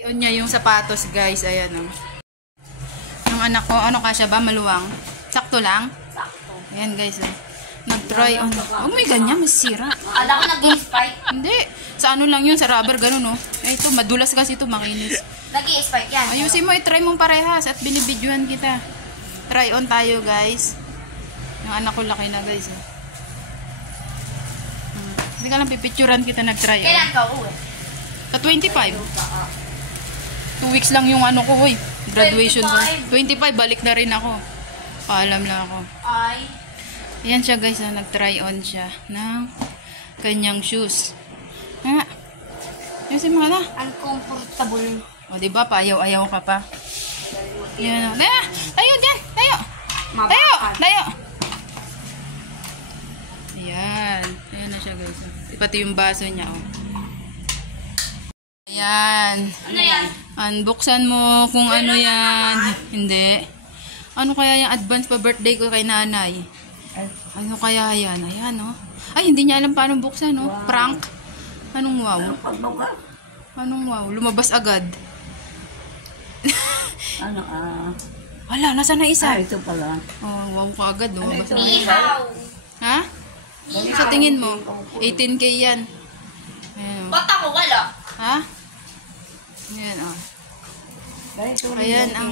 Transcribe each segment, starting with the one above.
Yun niya yung sapatos, guys. Ayan, oh. Yung anak ko, ano kasya ba? Maluwang? Sakto lang? Sakto. Ayan, guys, oh. Nag-try on. Oh, may ganyan, masira. Akala ko nag-i-spike. Hindi. Sa ano lang yun, sa rubber, ganun, oh. Eh, ito, madulas kasi ito, makinis. Nag-i-spike yan. Ayusin mo, i-try mong parehas at binibidyohan kita. Try on tayo, guys. Yung anak ko laki na, guys, oh. Hindi ka lang pipicturan kita nag-try on. Kailan ka uwi? Sa 25. 2 weeks lang yung ano ko, hoy. Graduation ko. 25, balik na rin ako. Paalam lang ako. Ay. Ayan siya, guys. Nag-try on siya ng kanyang shoes. Ha? Yan si mga na. Uncomfortable. O, diba? Paayaw-ayaw ka pa. Yan o. Tayo dyan! Tayo! Tayo! Tayo! Ayan. Ayan na siya, guys. Pati yung baso niya, o. Ayan. Ano yan? Unboxan mo kung ano yan. Hindi. Ano kaya yung advance pa birthday ko kay nanay? Ano kaya yan? Ayan, oh. Ay, hindi niya alam paano buksan, oh. Wow. Prank. Anong wow? Anong wow? Lumabas agad. Ano, Wala, nasa na isa? ito pala. Oh, wow ka agad, oh. Ano ito? Ihaw. Ha? Sa tingin mo? 18K yan. Ayan, oh. Ba't ako wala? Ha? Ayan, oh. Ayan, ang...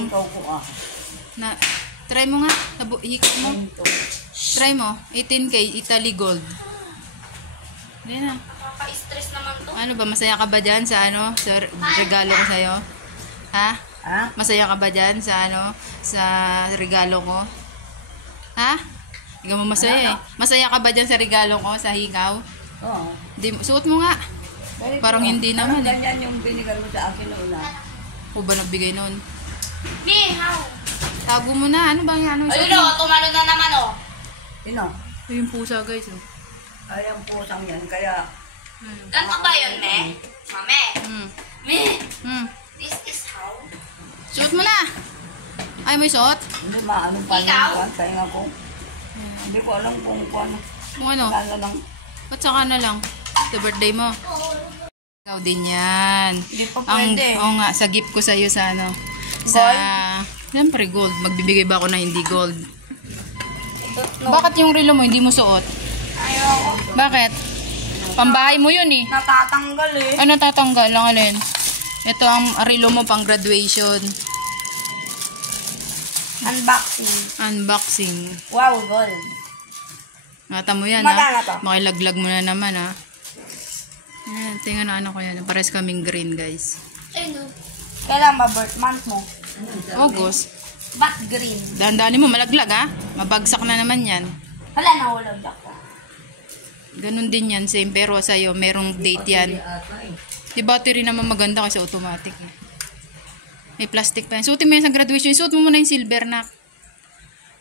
Try mo nga. Hikot mo. Try mo. 18K, Italy Gold. Ayan na. Nakaka-stress naman to. Ano ba? Masaya ka ba dyan sa ano? Sa regalo ko sa'yo? Ha? Ha? Masaya ka ba dyan sa ano? Sa regalo ko? Ha? Hindi mo masaya eh. Masaya ka ba dyan sa regalo ko? Sa hikaw? Oo. Suot mo nga. Parang hindi naman eh. Ganyan yung binigay mo sa akin noon. O ba nagbigay nun? Ihaw. Tago mo na. Ano bang ano? Ayun o, tumalo na naman o. Sino? Yung pusa, guys. Oh. Ay, ang pusang yan. Kaya, Ganto ba yun, me? Mame. Me. This is how. Suot mo na. Ay, may suot? hindi maano pa Ikaw? lang. Kaya nga kung, hindi ko alam kung ano. Kung ano? Kala lang. Ba't saka na lang? Sa birthday mo. Ikaw din yan. Hindi pa Ang, pwede. oo nga, sa gift ko sa'yo sa ano. Sa, siyempre gold. Magbibigay ba ako na hindi gold? Bakit yung relo mo hindi mo suot? Ayoko. Bakit? Pambahay mo yun eh. Natatanggal eh. Ano tatanggal? Lang alin? Ito ang relo mo pang graduation. Unboxing. Unboxing. Wow, gold. Ngata mo yan Magana ha. to? Makilaglag mo na naman ha. Ayan, tingnan na ano ko yan. Pares kaming green guys. Ay, no. Kailan ba birth month mo? August. Ba't green? Dahan-dahanin mo malaglag ha. Mabagsak na naman yan. Wala, nahulog ako. Ganun din yan. Same pero sa'yo merong date yan. Di battery naman maganda kasi automatic. Eh. May plastic pa yan. Suotin mo yan sa graduation. Suot mo muna yung silver na.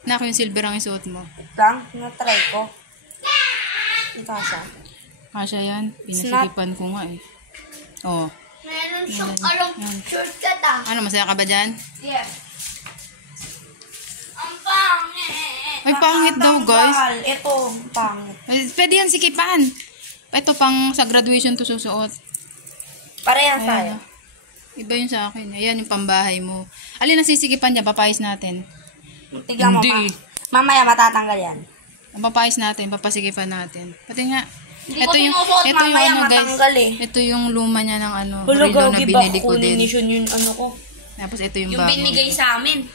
Nako yung silver ang isuot mo. Lang, na-try ko. Ito siya. Kasya yan. Pinasikipan ko nga eh. Oh. Meron siyang along shortcut ah. Ano, masaya ka ba dyan? Yes. Ang pangit. Ay, pangit daw guys. Ito, pangit. Pwede yan sikipan. Ito pang sa graduation to susuot. Parehas Ayan, tayo. iba yun sa akin. Ayan yung pambahay mo. Alin ang sisikipan niya? Papayis natin. Tignan mo Hindi. pa. Mamaya matatanggal yan. Ang papayis natin, papasikipan natin. Pati nga. Hindi ko sinusuot, mamaya matanggal eh. Ito yung luma niya ng ano. Hulog relo ako, na giba binili ko din. yun ano ko. Tapos ito yung Yung bago. binigay sa amin.